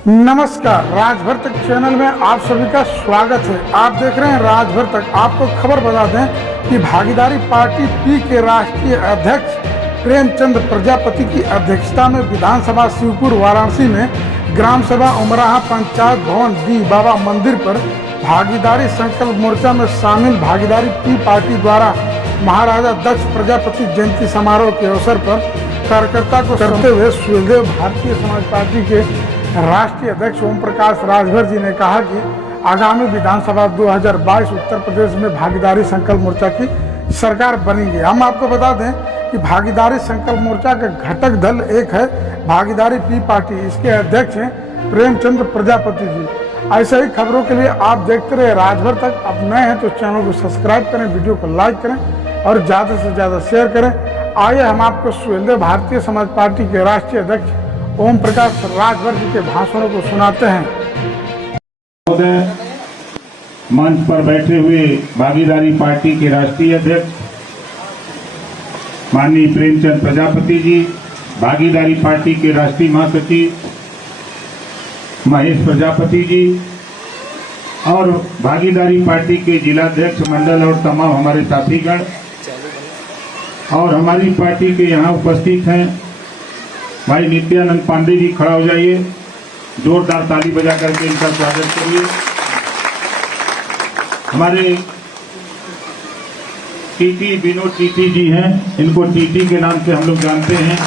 नमस्कार, राजभर तक चैनल में आप सभी का स्वागत है। आप देख रहे हैं राजभर तक। आपको खबर बता दें कि भागीदारी पार्टी पी के राष्ट्रीय अध्यक्ष प्रेमचंद प्रजापति की अध्यक्षता में विधानसभा शिवपुर वाराणसी में ग्राम सभा उमराहा पंचायत भवन डी बाबा मंदिर पर भागीदारी संकल्प मोर्चा में शामिल भागीदारी पी पार्टी द्वारा महाराजा दक्ष प्रजापति जयंती समारोह के अवसर पर कार्यकर्ता को करते हुए सुखदेव भारतीय समाज पार्टी के राष्ट्रीय अध्यक्ष ओम प्रकाश राजभर जी ने कहा कि आगामी विधानसभा 2022 उत्तर प्रदेश में भागीदारी संकल्प मोर्चा की सरकार बनेगी। हम आपको बता दें कि भागीदारी संकल्प मोर्चा का घटक दल एक है भागीदारी पी पार्टी। इसके अध्यक्ष हैं प्रेमचंद प्रजापति जी। ऐसे ही खबरों के लिए आप देखते रहे राजभर तक। अब नए हैं तो चैनल को सब्सक्राइब करें, वीडियो को लाइक करें और ज़्यादा से ज़्यादा शेयर करें। आइए हम आपको सुखदेव भारतीय समाज पार्टी के राष्ट्रीय अध्यक्ष ओम प्रकाश राजभर जी के भाषणों को सुनाते हैं। मंच पर बैठे हुए भागीदारी पार्टी के राष्ट्रीय अध्यक्ष माननीय प्रेमचंद प्रजापति जी, भागीदारी पार्टी के राष्ट्रीय महासचिव महेश प्रजापति जी और भागीदारी पार्टी के जिलाध्यक्ष मंडल और तमाम हमारे साथीगण और हमारी पार्टी के यहाँ उपस्थित हैं भाई नित्यानंद पांडे जी, खड़ा हो जाइए, जोरदार ताली बजा करके इनका स्वागत करिए। हमारे टीटी विनोद टीटी जी हैं, इनको टीटी के नाम से हम लोग जानते हैं।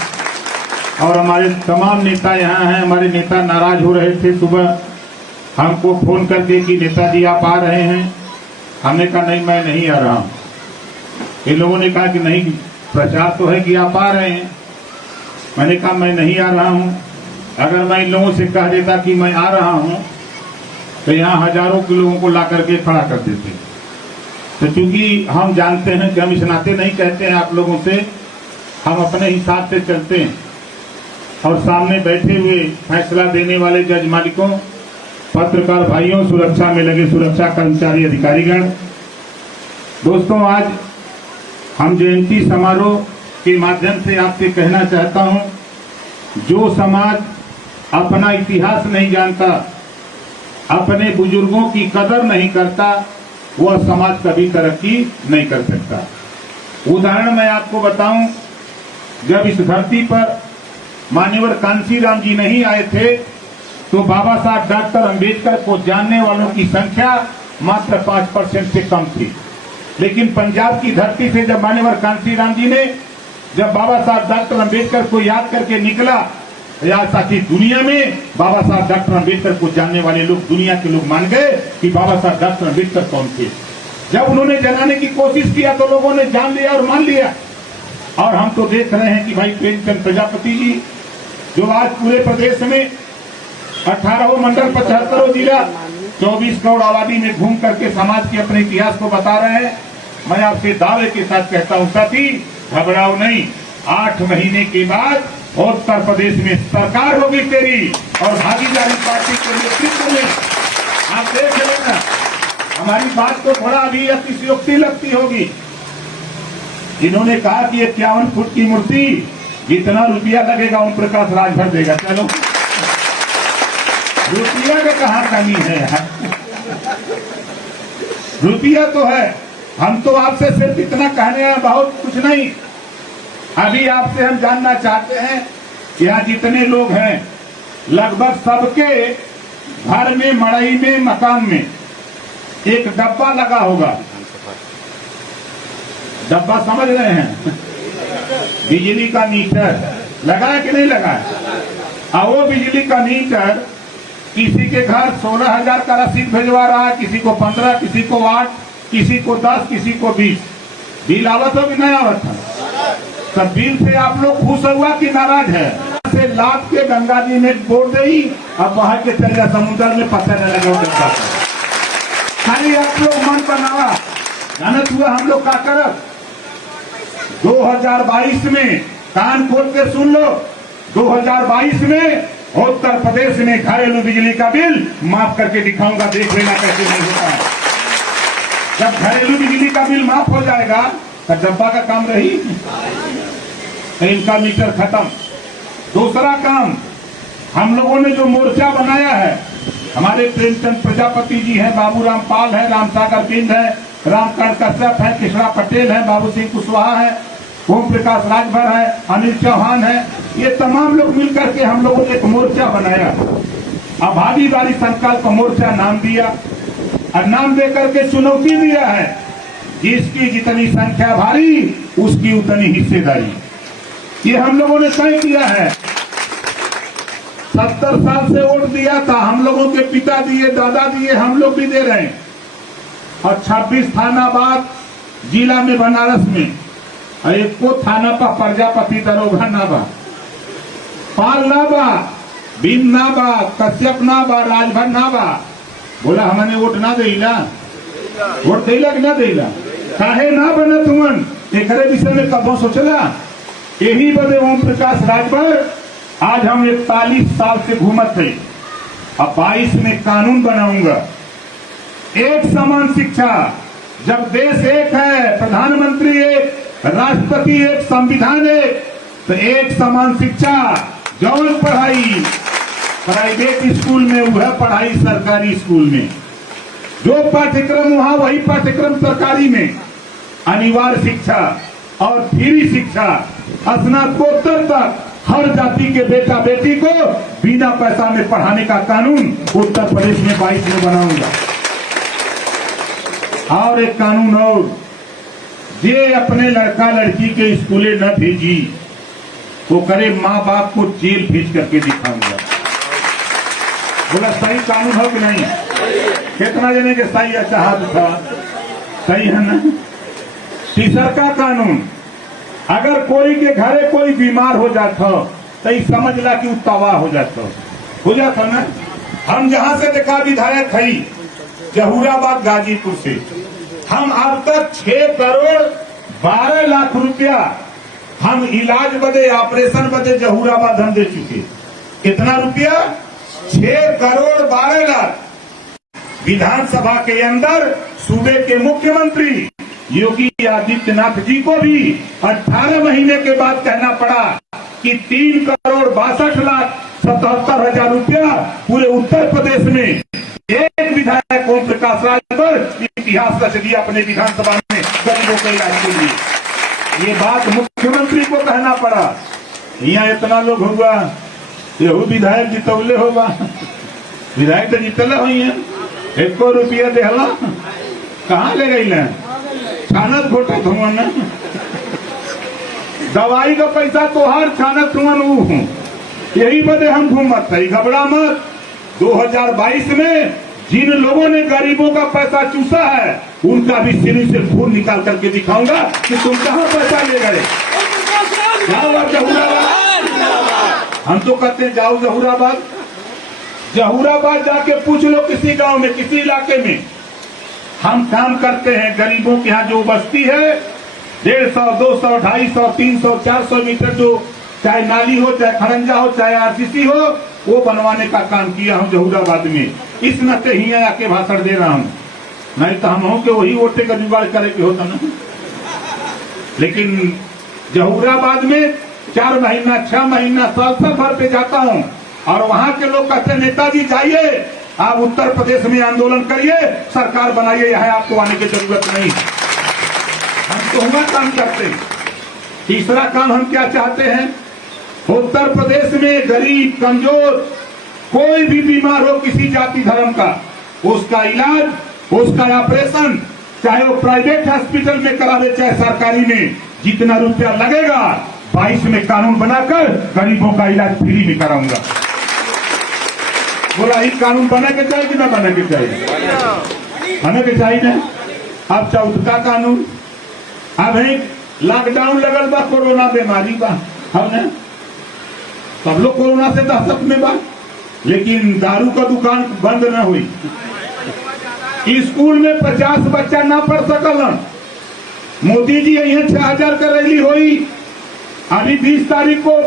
और हमारे तमाम नेता यहाँ हैं। हमारे नेता नाराज हो रहे थे, सुबह हमको फोन करके कि नेताजी आप आ रहे हैं। हमने कहा नहीं, मैं नहीं आ रहा हूँ। इन लोगों ने कहा कि नहीं, प्रचार तो है कि आप आ रहे हैं। मैंने कहा मैं नहीं आ रहा हूं। अगर मैं इन लोगों से कह देता कि मैं आ रहा हूं तो यहाँ हजारों के लोगों को ला करके खड़ा कर देते। तो चूंकि हम जानते हैं कि हम इस नाते नहीं कहते हैं आप लोगों से, हम अपने हिसाब से चलते हैं। और सामने बैठे हुए फैसला देने वाले जज मालिकों, पत्रकार भाइयों, सुरक्षा में लगे सुरक्षा कर्मचारी अधिकारीगण, दोस्तों, आज हम जयंती समारोह के माध्यम से आपसे कहना चाहता हूं, जो समाज अपना इतिहास नहीं जानता, अपने बुजुर्गों की कदर नहीं करता, वह समाज कभी तरक्की नहीं कर सकता। उदाहरण मैं आपको बताऊं, जब इस धरती पर मान्यवर कांशीराम जी नहीं आए थे तो बाबा साहब डॉक्टर अंबेडकर को जानने वालों की संख्या मात्र 5% से कम थी। लेकिन पंजाब की धरती से जब मान्यवर कांशीराम जी ने जब बाबा साहब डॉक्टर अंबेडकर को याद करके निकला, या साथी दुनिया में बाबा साहब डॉक्टर अंबेडकर को जानने वाले लोग, दुनिया के लोग मान गए कि बाबा साहब डॉक्टर अंबेडकर कौन थे। जब उन्होंने जनाने की कोशिश किया तो लोगों ने जान लिया और मान लिया। और हम तो देख रहे हैं कि भाई प्रेमचंद प्रजापति जी, जो आज पूरे प्रदेश में 18 मंडल, 75 जिला, 24 करोड़ आबादी में घूम करके समाज के अपने इतिहास को बता रहे हैं, मैं आपसे दावे के साथ कहता हूं साथी, घबराओ नहीं। 8 महीने के बाद उत्तर प्रदेश में सरकार होगी तेरी और भागीदारी पार्टी के नेतृत्व में। आप देख लेना, हमारी बात तो थोड़ा अभी अतिशयोक्ति लगती होगी। इन्होंने कहा कि 51 फुट की मूर्ति, जितना रुपया लगेगा ओम प्रकाश राजभर देगा। चलो, रुपया का कहाँ कमी है? रुपया तो है। हम तो आपसे सिर्फ इतना कहने हैं, बहुत कुछ नहीं। अभी आपसे हम जानना चाहते हैं कि यहाँ जितने लोग हैं, लगभग सबके घर में, मड़ई में, मकान में एक डब्बा लगा होगा। डब्बा समझ रहे हैं? बिजली का मीटर लगा है कि नहीं लगा है? और वो बिजली का मीटर किसी के घर 16,000 का रसीद भिजवा रहा है, किसी को 15, किसी को 8, किसी को 10, किसी को 20। बिल आवत हो कि नहीं आवत है? सब बिल से आप लोग खुश हुआ कि नाराज है? से लाद के गंगा जी में बोल दे, अब वहां के चल जा समुद्र में, पता न लगे। खाली आप लोग मन बनावा, जानत हुआ हम लोग का करब। 2022 में कान खोल के सुन लो, 2022 में उत्तर प्रदेश में घरेलू बिजली का बिल माफ करके दिखाऊंगा, देख लेना कैसे नहीं होता है। जब घरेलू बिजली का बिल माफ हो जाएगा तो डब्बा का काम रही, तो इनका मीटर खत्म। दूसरा काम, हम लोगों ने जो मोर्चा बनाया है, हमारे प्रेमचंद प्रजापति जी हैं, बाबूराम पाल है, रामसागर बिंद है, रामकांत कश्यप है, किशोर पटेल है, बाबू सिंह कुशवाहा है, ओम प्रकाश राजभर है, अनिल चौहान है, ये तमाम लोग मिलकर के हम लोगों ने एक मोर्चा बनाया। अब भागीदारी संकल्प मोर्चा नाम दिया और नाम दे करके चुनौती दिया है, जिसकी जितनी संख्या भारी उसकी उतनी हिस्सेदारी। ये हम लोगों ने तय किया है। 70 साल से वोट दिया था, हम लोगों के पिता दिए, दादा दिए, हम लोग भी दे रहे हैं। और 26 थाना बाद जिला में बनारस में एक को थाना पर प्रजापति दरोगा ना बा, पाल ना बा, बिन ना बा, कश्यप ना बा, राजभर ना बा। बोला हमने वोट ना देला, वोट देला कि ना देला, काहे ना बना तुमन, एक विषय में कब सोचला। यही बदे ओम प्रकाश राजभर आज हम 41 साल से घूमत थे। अब 22 में कानून बनाऊंगा, एक समान शिक्षा। जब देश एक है, प्रधानमंत्री एक, राष्ट्रपति एक, संविधान एक, तो एक समान शिक्षा। जौन पढ़ाई प्राइवेट स्कूल में वह पढ़ाई सरकारी स्कूल में, जो पाठ्यक्रम वहां वही पाठ्यक्रम सरकारी में। अनिवार्य शिक्षा और फ्री शिक्षा स्नातकोत्तर तक हर जाति के बेटा बेटी को बिना पैसा में पढ़ाने का कानून उत्तर प्रदेश में 22 में बनाऊंगा। और एक कानून और, जे अपने लड़का लड़की के स्कूले न भेजी वो करे माँ बाप को जेल भेज करके दिखाऊंगा। बोला सही कानून हो कि नहीं? कितना जने के सही अच्छा हाथ था, सही है ना? तीसरा कानून, अगर कोई के घरे कोई बीमार हो जाता तो समझ ला कि तबाह हो जाता ना। हम जहां से देखा विधायक है जहूराबाद गाजीपुर से, हम अब तक 6 करोड़ 12 लाख रुपया हम इलाज बदे, ऑपरेशन बदे जहूराबाद हम दे चुके। कितना रुपया? 6 करोड़ 12 लाख। विधानसभा के अंदर सूबे के मुख्यमंत्री योगी आदित्यनाथ जी को भी 18 महीने के बाद कहना पड़ा कि 3 करोड़ 62 लाख 77 हजार रुपया पूरे उत्तर प्रदेश में एक विधायक ओम प्रकाश राजभर इतिहास रच दिया अपने विधानसभा में गरीबों के इलाज के लिए। ये बात मुख्यमंत्री को कहना पड़ा। यहाँ इतना लोग हुआ, यहू विधायक जितौले होगा, विधायक तो जितले हुई है, 1 रुपया देहला कहाँ ले गई? छानत घोटत हुआ न, दवाई का पैसा तो हर छानत हुआ हूँ। यही बदे हम घूमत है, घबरा मत। 2022 में जिन लोगों ने गरीबों का पैसा चूसा है उनका भी सिर से खून निकाल करके दिखाऊंगा कि तुम कहाँ पैसा ले गए। जाओ जहूराबाद, हम तो कहते हैं जाओ जहूराबाद। जहूराबाद जाके पूछ लो किसी गांव में, किसी इलाके में। हम काम करते हैं गरीबों के यहाँ जो बस्ती है 150, 200, 250, 300, 400 मीटर जो चाहे नाली हो, चाहे खरंजा हो, चाहे आरसीसी हो, वो बनवाने का काम किया हूँ जहूराबाद में। इस नाते ही आके भाषण दे रहा हूँ, नहीं तो हम हो के वही वोटे का जुगाड़ करे के होता ना। लेकिन जहूराबाद में 4 महीना 6 महीना साल भर पे जाता हूँ और वहां के लोग कहते नेताजी जाइए, आप उत्तर प्रदेश में आंदोलन करिए, सरकार बनाइए, यहाँ आपको आने की जरूरत नहीं। हम तो हुआ काम करते हैं। तीसरा काम हम क्या चाहते हैं? उत्तर प्रदेश में गरीब कमजोर कोई भी बीमार हो किसी जाति धर्म का, उसका इलाज, उसका ऑपरेशन, चाहे वो प्राइवेट हॉस्पिटल में करावे चाहे सरकारी में, जितना रुपया लगेगा 22 में कानून बनाकर गरीबों का इलाज फ्री में कराऊंगा। बोला ये कानून बने के चाहिए कि ना बने के चाहिए? बने के चाहिए ना। अब 4था कानून, अब लॉकडाउन लगल बा, कोरोना बीमारी बा, हमने सब लोग कोरोना से दहशत में बा, लेकिन दारू का दुकान बंद न हुई। स्कूल में 50 बच्चा ना पढ़ सकल। मोदी जी यहाँ 6000 का रैली हुई। अभी 20 तारीख को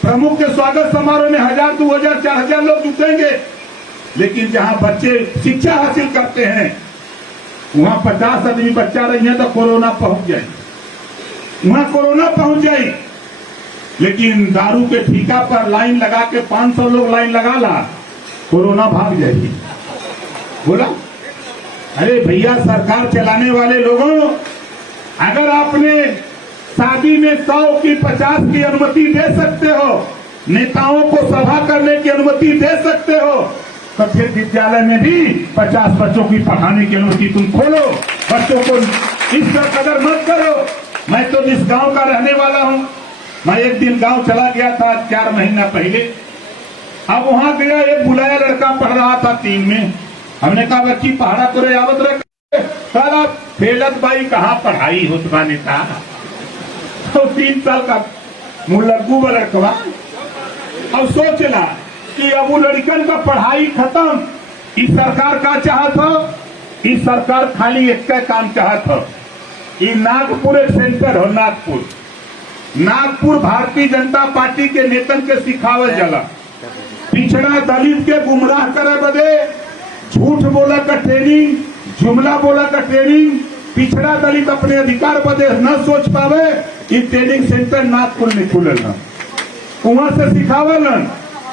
प्रमुख के स्वागत समारोह में 1000, 2000, 4000 लोग जुटेंगे। लेकिन जहां बच्चे शिक्षा हासिल करते हैं वहां 50 आदमी बच्चा रही है तो कोरोना पहुंच जाए, वहां कोरोना पहुंच जाए। लेकिन दारू के ठेका पर लाइन लगा के 500 लोग लाइन लगा ला, कोरोना भाग जाएगी। बोला अरे भैया, सरकार चलाने वाले लोगों, अगर आपने शादी में 100 की 50 की अनुमति दे सकते हो, नेताओं को सभा करने की अनुमति दे सकते हो, तो फिर विद्यालय में भी 50 बच्चों की पढ़ाने की अनुमति तुम खोलो। बच्चों को इस पर कदर मत करो। मैं तो जिस गांव का रहने वाला हूं, मैं एक दिन गांव चला गया था 4 महीना पहले। अब वहां गया, एक बुलाया लड़का पढ़ रहा था 3 में। हमने कहा बच्ची पढ़ा करे आवत रख, साला फेलत भाई कहाँ पढ़ाई हो तुम्हारे नेता। तो 3 साल का मुलग्गू वाला लड़कवा। अब सोचला कि अब वो लड़कन का पढ़ाई खत्म। इस सरकार का चाहत हो, इस सरकार खाली एक का काम चाहत हो। ये नागपुर एक सेंटर हो, नागपुर भारतीय जनता पार्टी के नेतन के सिखावल जाला। पिछड़ा दलित के गुमराह करे बदे झूठ बोला का ट्रेनिंग, जुमला बोला का ट्रेनिंग, पिछड़ा दलित अपने अधिकार बदे न सोच पावे, ये ट्रेनिंग सेंटर नागपुर में खुलल है, वहां से सिखावल।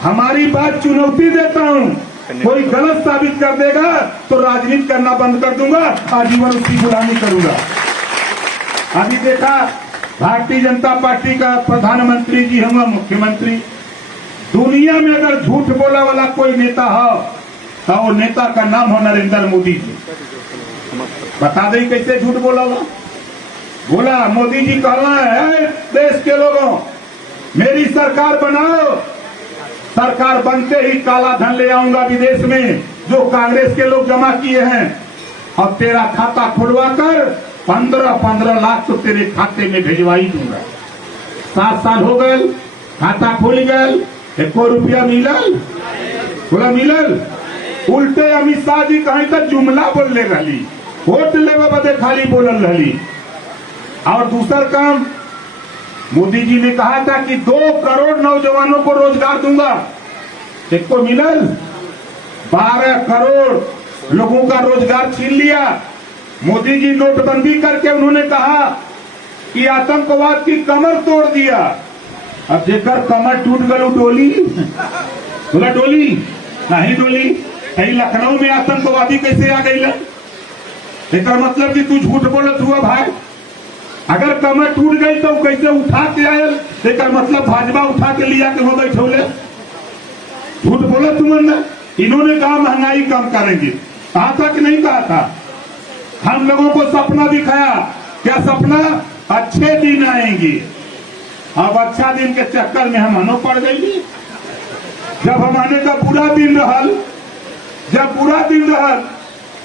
हमारी बात चुनौती देता हूं, कोई गलत साबित कर देगा तो राजनीति करना बंद कर दूंगा, आजीवन उसकी गुलामी करूंगा। अभी देखा भारतीय जनता पार्टी का प्रधानमंत्री जी होंगे, मुख्यमंत्री, दुनिया में अगर झूठ बोला वाला कोई नेता हो तो वो नेता का नाम हो नरेंद्र मोदी जी। बता दें कैसे झूठ बोला हुआ। बोला मोदी जी कहना है देश के लोगों, मेरी सरकार बनाओ, सरकार बनते ही काला धन ले आऊंगा विदेश में जो कांग्रेस के लोग जमा किए हैं, और तेरा खाता खुलवा कर 15-15 लाख तो तेरे खाते में भिजवाई दूंगा। 7 साल हो गए, खाता खुल गए, 1 रुपया मिलल। बोला मिलल। उल्टे अमित शाह जी कहीं तक जुमला बोल ले रही, वोट लेवे बदे खाली बोलल रही। और दूसरा काम, मोदी जी ने कहा था कि 2 करोड़ नौजवानों को रोजगार दूंगा, एक को मिलल। 12 करोड़ लोगों का रोजगार छीन लिया। मोदी जी नोटबंदी करके उन्होंने कहा कि आतंकवाद की कमर तोड़ दिया। अब जेकर कमर टूट गई डोली, बोला डोली नहीं डोली। कहीं लखनऊ में आतंकवादी कैसे आ गई? एक मतलब कि तू झूठ बोलत हुआ भाई। अगर कमर टूट गई तो कैसे उठा के आयल? एक मतलब भाजपा उठा के लिया के हो बैठोले। झूठ बोला तुमने। इन्होंने कहा महंगाई कम करेंगे, कहा था कि नहीं कहा था? हम लोगों को सपना दिखाया, क्या सपना? अच्छे दिन आएंगे। अब अच्छा दिन के चक्कर में हम अनो पड़ गई। जब हमारे का बुरा दिन रहल, जब बुरा दिन रहल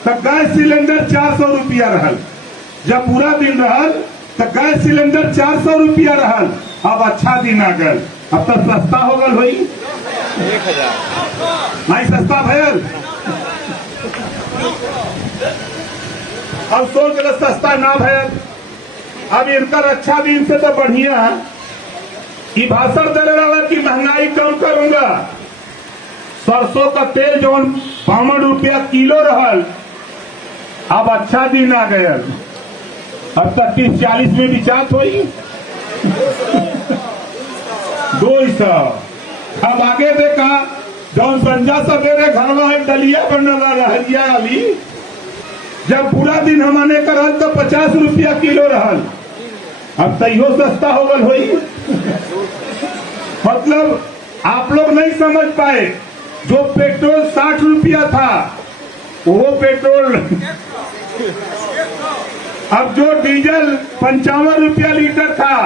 तो गैस सिलेंडर 400 रुपया रहल। जब बुरा दिन रहल तो गैस सिलेंडर 400 रुपया रहल। अब अच्छा दिन आ गल, अब तो सस्ता हो गल होई 1000 नहीं सस्ता भयल। अब सोच रहे सस्ता ना भयल। अब इनका अच्छा दिन से तो बढ़िया कि भाषण दे रहा कि महंगाई कम करूंगा। सरसों का तेल जो 52 रुपया किलो रहल, अब अच्छा दिन आ गया। अब 33-40 में बिचात हुई 200। अब आगे देखा जौन संजा सवेरे घर में दलिया बनला रहलिया अभी, जब पूरा दिन हमने करल तो 50 रुपया किलो रहल, अब तैयो सस्ता हो गल हुई। मतलब आप लोग नहीं समझ पाए, जो पेट्रोल 60 रुपया था वो पेट्रोल अब जो डीजल 55 रुपया लीटर था,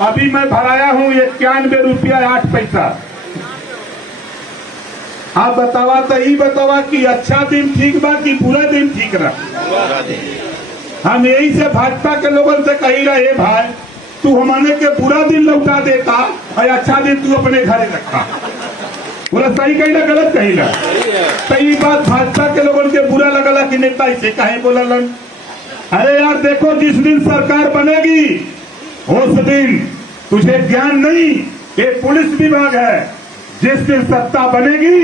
अभी मैं भराया हूं 91 रुपया 8 पैसा। आप बतावा तो ही बतावा कि अच्छा दिन ठीक बा कि बुरा दिन ठीक रहा। हम यही से भाजपा के लोगों से कही रहे, भाई तू हमारे के बुरा दिन लौटा देता और अच्छा दिन तू अपने घरे रखा। बोला सही कही ना गलत कही ना? सही बात भाजपा के लोगों के बुरा लगला कि नेता इसे कहे बोला। अरे यार देखो, जिस दिन सरकार बनेगी उस दिन तुझे ज्ञान नहीं, ये पुलिस विभाग है, जिस दिन सत्ता बनेगी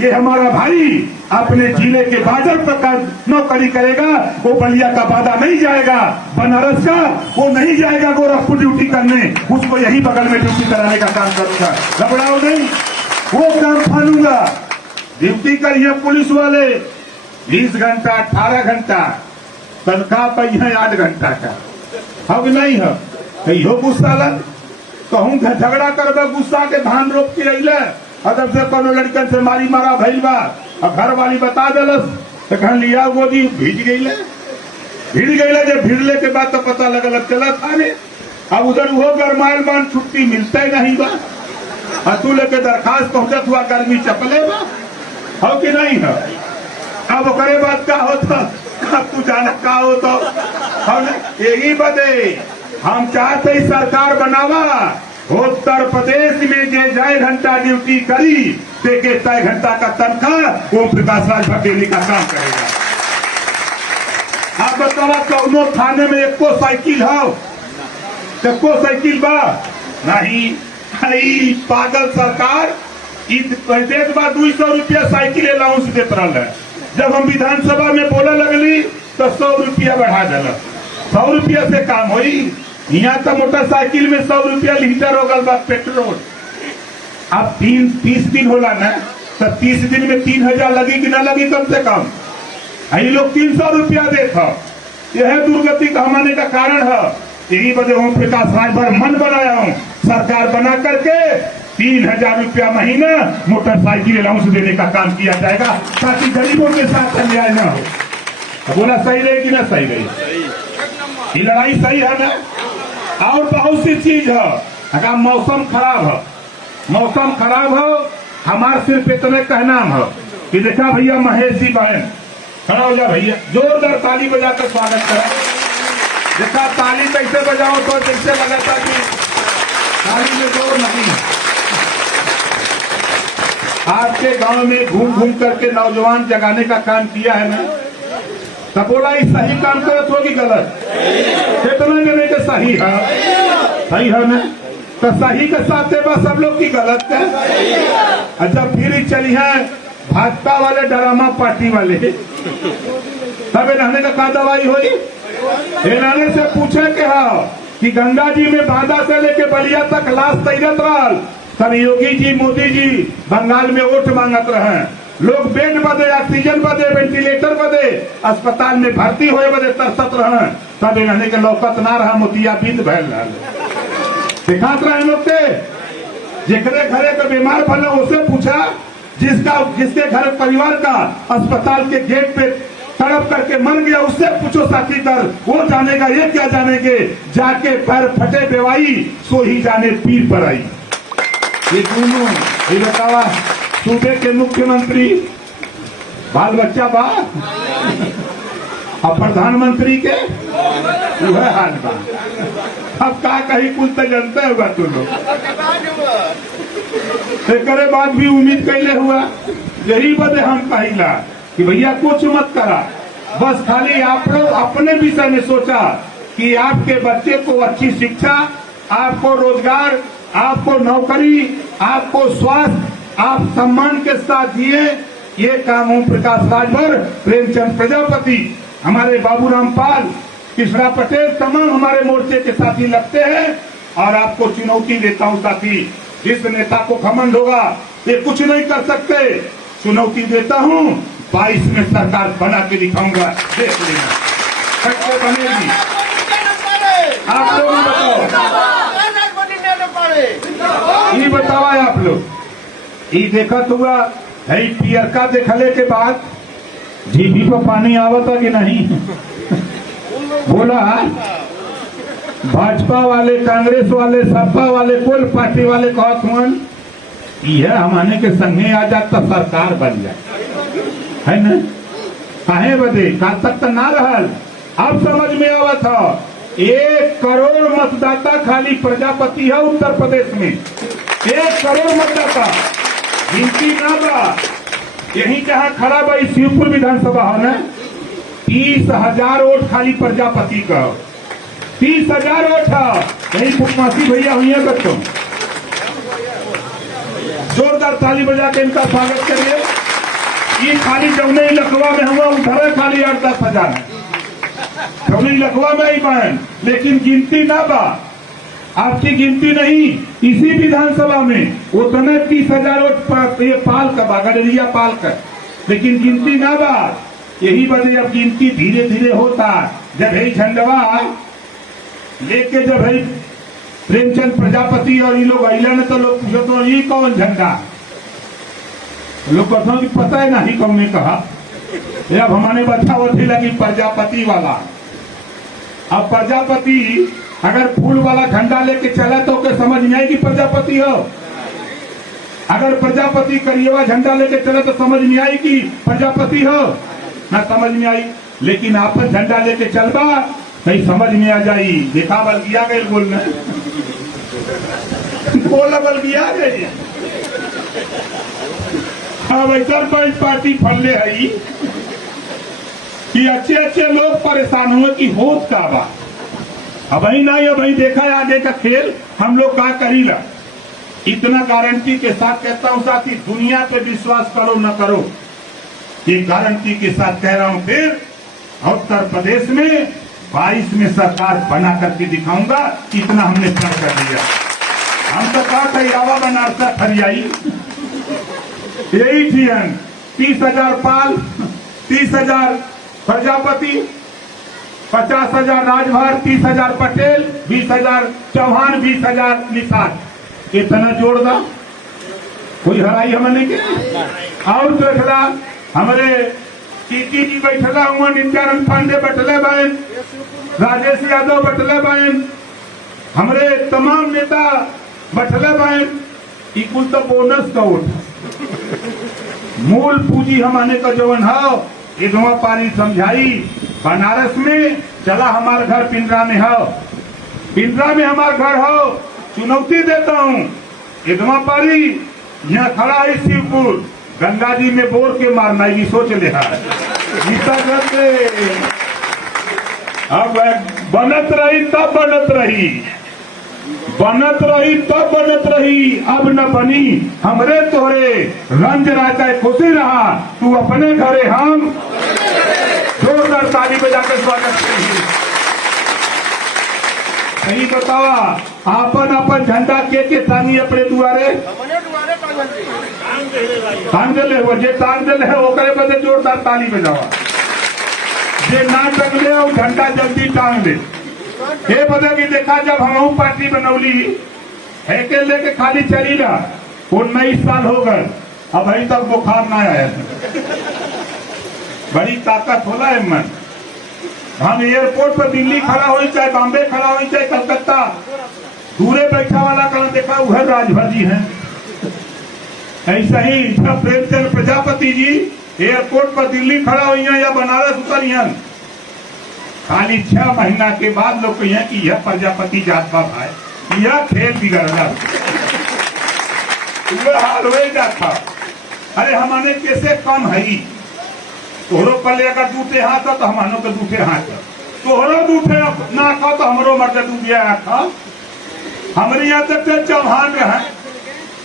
ये हमारा भाई अपने जिले के बाजार पर नौकरी करेगा, वो बलिया का बादा नहीं जाएगा, बनारस का वो नहीं जाएगा गोरखपुर ड्यूटी करने, उसको यही बगल में ड्यूटी कराने का काम करूंगा। घबराओ नहीं, वो काम फानूंगा। ड्यूटी करिए पुलिस वाले 20 घंटा 18 घंटा, तनख्वाह पाई है 8 घंटा का। अब नहीं है कहियो गुस्सा लग कहूँ झगड़ा करबे, गुस्सा के धान रोप के अइले अदब से कोनो लड़कन से मारी मारा भइल बा, अब घर वाली बता दिलस तो कह लिया वो जी भिज गईले जब भिड़ले के बाद तो पता लगल चला थाने। अब उधर वो गरमायल बान छुट्टी मिलते नहीं बा, तू लेके दरखास्त पहुंचत हुआ गर्मी चपले बा हो कि नहीं है। अब ओकरे बाद का होता, अब तू जाना का होता, यही बदे हम चाहते सरकार बनावा उत्तर प्रदेश में जे जाए घंटा ड्यूटी करी देखे तय घंटा का तनख्वाह ओम प्रकाश राजभर देने का काम करेगा। आप बतावा कौनो थाने में एको साइकिल हो, एको साइकिल बा नहीं, पागल सरकार देत बा 200 रुपया साइकिल अलाउंस देत रहा। जब हम विधानसभा में बोले लगली तो 100 रुपया बढ़ा दिला। 100 रुपया से काम हुई, यहाँ तो मोटरसाइकिल में 100 रुपया लीटर हो गल बा पेट्रोल। अब 30 दिन होला ना, तो 30 दिन में 3000 लगी कि ना लगी कम से कम। ये लोग 300 रुपया देता, यह दुर्गति कमाने का कारण है। यही वजह ओम प्रकाश राजभर मन बनाया हूँ, सरकार बना करके 3000 रुपया महीना मोटरसाइकिल अलाउंस देने का काम किया जाएगा, ताकि गरीबों के साथ अन्याय न हो। बोला सही रही कि ना सही रही? ये लड़ाई सही है ना? और बहुत सी चीज है। अगर मौसम खराब है, मौसम खराब हो, हमारे सिर्फ इतने कहना है कि देखा भैया महेश जी बहन खड़ा हो जा भैया, जोरदार ताली बजाकर स्वागत करें। देखा ताली कैसे बजाओ तो जैसे लगा था कि ताली में जोर नहीं। आपके गांव में घूम घूम करके नौजवान जगाने का काम किया है ना, तब बोला ये सही काम करत होगी गलत? कितना जने के सही है ना, तो सही के साथ बस सब लोग की गलत है। अच्छा फिर चली है भाजपा वाले ड्रामा पार्टी वाले, तब रहने का क्या दवाई हुई? रहने से पूछे के कि गंगा जी में बांधा से लेके बलिया तक लाश तैरत रहा, तब योगी जी मोदी जी बंगाल में वोट मांगत रहे, लोग बेड बदे, ऑक्सीजन बदे, वेंटिलेटर बदे, अस्पताल में भर्ती होए बदे तरसत रहे, तब रहने के लौकत ना रहा, मोतियाबिंद भैल रहा। दिखात रहे लोग के जेकरे घरे का बीमार भला उसे पूछा, जिसके घर परिवार का अस्पताल के गेट पे तड़प करके मर गया उससे पूछो साथी कर, वो जानेगा ये क्या जानेंगे, जाके पैर फटे बेवाई सो ही जाने पीर पर आई। ये दोनों ये बतावा सूबे के मुख्यमंत्री बाल बच्चा बा और प्रधानमंत्री के वह हाल बा। अब का कहीं कुछ तो जनता होगा तू लोग, करे बाद भी उम्मीद कैले हुआ। यही वजह हम कहिला कि भैया कुछ मत करा, बस खाली आप लोग अपने विषय में सोचा कि आपके बच्चे को अच्छी शिक्षा, आपको रोजगार, आपको नौकरी, आपको स्वास्थ्य, आप सम्मान के साथ जिए। ये काम ओम प्रकाश राजभर, प्रेमचंद प्रजापति, हमारे बाबूराम पाल, कृष्णा पटेल, तमाम हमारे मोर्चे के साथी लगते हैं। और आपको चुनौती देता हूं साथी, जिस नेता को घमंड होगा ये कुछ नहीं कर सकते, चुनौती देता हूं 22 में सरकार बना के दिखाऊंगा, देख लेना कैसे बनेगी। आप लोग बताओ, ये बताओ आप लोग, ये देखत हुआ है पियर का देखले के बाद जीभी पर पानी आवता कि नहीं? बोला भाजपा वाले, कांग्रेस वाले, सपा वाले, कुल पार्टी वाले कहत हुआ यह हमारे के संगे आ जाता सरकार बन जाए, है न? काहे बदे का तक तो ना रहल, अब समझ में आवत है। 1 करोड़ मतदाता खाली प्रजापति है उत्तर प्रदेश में, 1 करोड़ मतदाता, गिनती ना बा। यही जहाँ खड़ा बा शिवपुर विधानसभा है ना, 30,000 वोट खाली प्रजापति का, 30,000 वोट है। यही फुकमासी भैया हुई है बच्चों, जोरदार ताली बजा के इनका स्वागत करिए। ये खाली जमुने लखवा में हुआ उधर खाली 8-10 हजार है, जमुने लखवा में ही बहन, लेकिन गिनती ना बा, आपकी गिनती नहीं। इसी विधानसभा में उतने 30,000 वोट ये पाल का बा, गडरिया पाल का, लेकिन गिनती ना बा। यही वजह अब गिनती धीरे धीरे होता। जब है झंडवा लेके जब है प्रेमचंद प्रजापति और ये लोग अहिला ने तो लोग पूछो तो ये कौन झंडा, लोग कहते कि पता है नहीं कौन ने कहा। अब हमारे बच्चा वही लगी प्रजापति वाला। अब प्रजापति अगर फूल वाला झंडा लेके चला तो क्या समझ में आएगी प्रजापति हो? अगर प्रजापति करिएवा झंडा लेके चला तो समझ में आएगी प्रजापति हो? ना समझ में आई। लेकिन आपन झंडा लेके चलबा कहीं समझ में आ जाई। देखा बल्किया गए बोलना बोला बल्किया गए। अब ऐसा पार्टी फलने है कि अच्छे अच्छे लोग परेशान हुए कि होत का बा। अब ही नहीं, अब ही देखा है आगे का खेल हम लोग का करीला। इतना गारंटी के साथ कहता हूं साथी, दुनिया पे विश्वास करो न करो, ये गारंटी के साथ कह रहा हूं। फिर उत्तर प्रदेश में 22 में सरकार बना करके दिखाऊंगा। इतना हमने तय कर दिया। हम तो कहा था इरावा बनारसा फरियाई यही थी। 30,000 पाल, 30,000 प्रजापति, 50,000 राजभर, 30,000 पटेल, 20,000 चौहान, 20,000 निषाद। इतना जोड़ दा कोई हराई हमने के। और देखला हमारे टीटी जी बैठला हुआ, नित्यानंद पांडे बैठले बहन, राजेश यादव बैठले बहन, हमारे तमाम नेता बैठले बहन। इकुल तो बोनस का वोट, मूल पूंजी हमारे का जवन हो इधवा पारी समझाई। बनारस में चला हमारे घर पिंडरा में हो, पिंडरा में हमारा घर हो, चुनौती देता हूँ। इधवा पारी यहाँ खड़ा है शिवपुर, गंगा जी में बोर के मारना ये सोच ले है। अब बनत रही तब बनत रही, बनत रही तब बनत रही, अब न बनी हमरे तोरे रंज राजा खुशी रहा तू अपने घरे हम। जोरदार ताली बजाकर स्वागत करिए। सही बतावा आपन अपन झंडा के तानी अपने दुआरे टांग दे ले, जे टांग दे है ओकरे बदे जोरदार ताली बजावा। जे ना टंगले वो झंडा जल्दी टांग दे। ये बदे की देखा जब हम पार्टी बनौली है के लेके खाली चली ना, 19 साल हो गए, अब अभी तक बुखार ना आया। बड़ी ताकत होला है मन। हम एयरपोर्ट पर दिल्ली खड़ा हो चाहे बॉम्बे खड़ा हो चाहे कलकत्ता, दूरे बैठा वाला कल देखा वह राजभर जी है। ऐसा ही जब प्रेमचंद प्रजापति जी एयरपोर्ट पर दिल्ली खड़ा हुई या बनारस उतरी, खाली 6 महीना के बाद लोग कहिए कि यह प्रजापति जात बा भाई, यह खेल बिगड़ना हाल हो जाता। अरे हमारे कैसे कम है, तोहरो पले अगर दूठे हाथ हो तो हमारो के दूठे हाथ, तोहरो दूठे ना खा तो हमरो मर्द दूधिया खा। हमारे यहाँ तक चौहान है,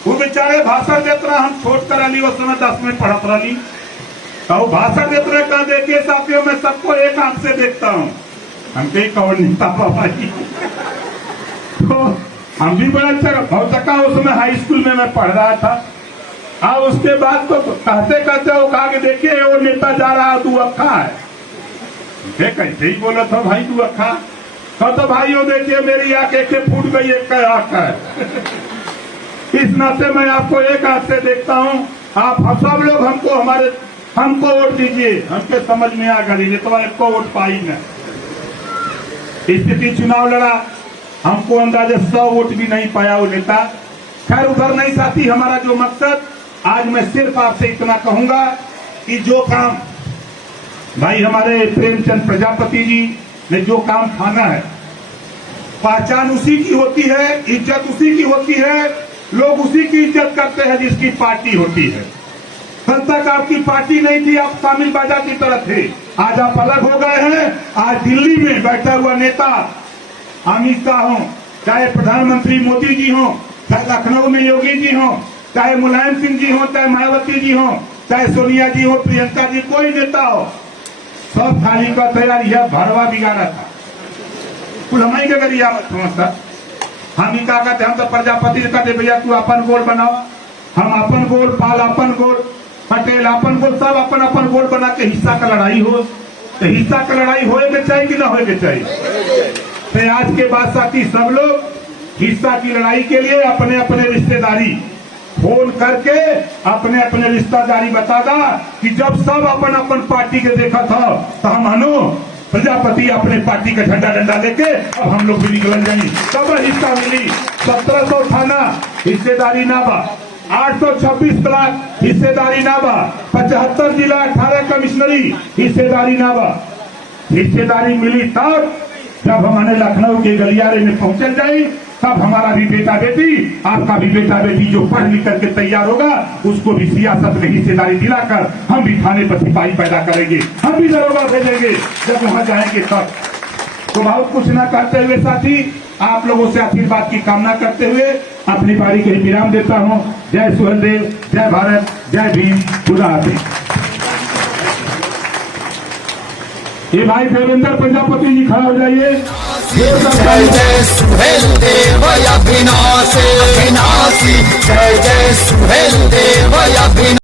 वो बेचारे भाषण देते रहे, हम छोट कर ली उस समय 10 में पढ़त रही, तो भाषण देते रहे कहा देखिए साथियों मैं सबको एक आंख से देखता हूँ। हम कहीं कौन नेता भाई, तो हम भी बड़ा अच्छा बहुत चक्का उस समय हाई स्कूल में मैं पढ़ रहा था। अब उसके बाद तो कहते कहते वो कहा कि देखिए वो नेता जा रहा तू अखा है। कैसे ही बोला था भाई तू अखा, तो भाई वो देखिए मेरी आंख एक फूट गई, एक का आंख है। इस नाते मैं आपको एक आंख से देखता हूँ। आप सब लोग हमको वोट दीजिए, हमके समझ में आ गई, नहीं तो आपको वोट पाई न। स्थिति चुनाव लड़ा, हमको अंदाजा 100 वोट भी नहीं पाया वो नेता। खैर उधर नहीं साथी, हमारा जो मकसद आज मैं सिर्फ आपसे इतना कहूंगा कि जो काम भाई हमारे प्रेमचंद प्रजापति जी ने जो काम ठाना है, पहचान उसी की होती है, इज्जत उसी की होती है, लोग उसी की इज्जत करते हैं जिसकी पार्टी होती है। कल तक आपकी पार्टी नहीं थी, आप शामिल बाजा की तरह थे, आज आप अलग हो गए हैं। आज दिल्ली में बैठा हुआ नेता अमित शाह हो, चाहे प्रधानमंत्री मोदी जी हो, चाहे लखनऊ में योगी जी हो, चाहे मुलायम सिंह जी हो, चाहे मायावती जी हो, चाहे सोनिया जी हो, प्रियंका जी, कोई नेता हो, सब खाली का तैयार यह भरवा बिगाड़ा था। कुल हम ही के गरिया समझता हम ही का कहते, हम तो प्रजापति कहते भैया तू अपन गोल बनाओ, हम अपन गोल, पाल अपन गोल, पटेल अपन गोल, सब अपन अपन गोल बना के हिस्सा का लड़ाई हो। तो हिस्सा का लड़ाई होए के चाहिए कि ना होए के चाहिए। तो आज के बाद साथी सब लोग हिस्सा की लड़ाई के लिए अपने अपने रिश्तेदारी फोन करके अपने अपने रिश्तेदारी बता दा कि जब सब अपन अपन पार्टी के देखा था तो हम हनो प्रजापति अपने पार्टी का झंडा डंडा लेके अब हम लोग भी निकल जाएंगे, तब हिस्सा मिली। 1700 थाना हिस्सेदारी ना बा, 826 ब्लॉक हिस्सेदारी ना बा, 75 जिला 18 कमिश्नरी हिस्सेदारी ना बा। हिस्सेदारी मिली तब जब हमारे लखनऊ के गलियारे में पहुंचल जाए, तब हमारा भी बेटा बेटी, आपका भी बेटा बेटी जो पढ़ लिख करके तैयार होगा उसको भी सियासत में हिस्सेदारी दिलाकर हम भी थाने पर सिपाही पैदा करेंगे, हम भी दरोगा भेजेंगे जब वहां जाएंगे तब। तो बहुत कुछ ना करते हुए साथी आप लोगों से आशीर्वाद की कामना करते हुए अपनी बारी के विराम देता हूं। जय सुहेलदेव, जय भारत, जय भीम, खुदा हाफिज। ये भाई देवेंद्र प्रजापति जी खड़ा हो जाइए। जय जय सुहेलदेव।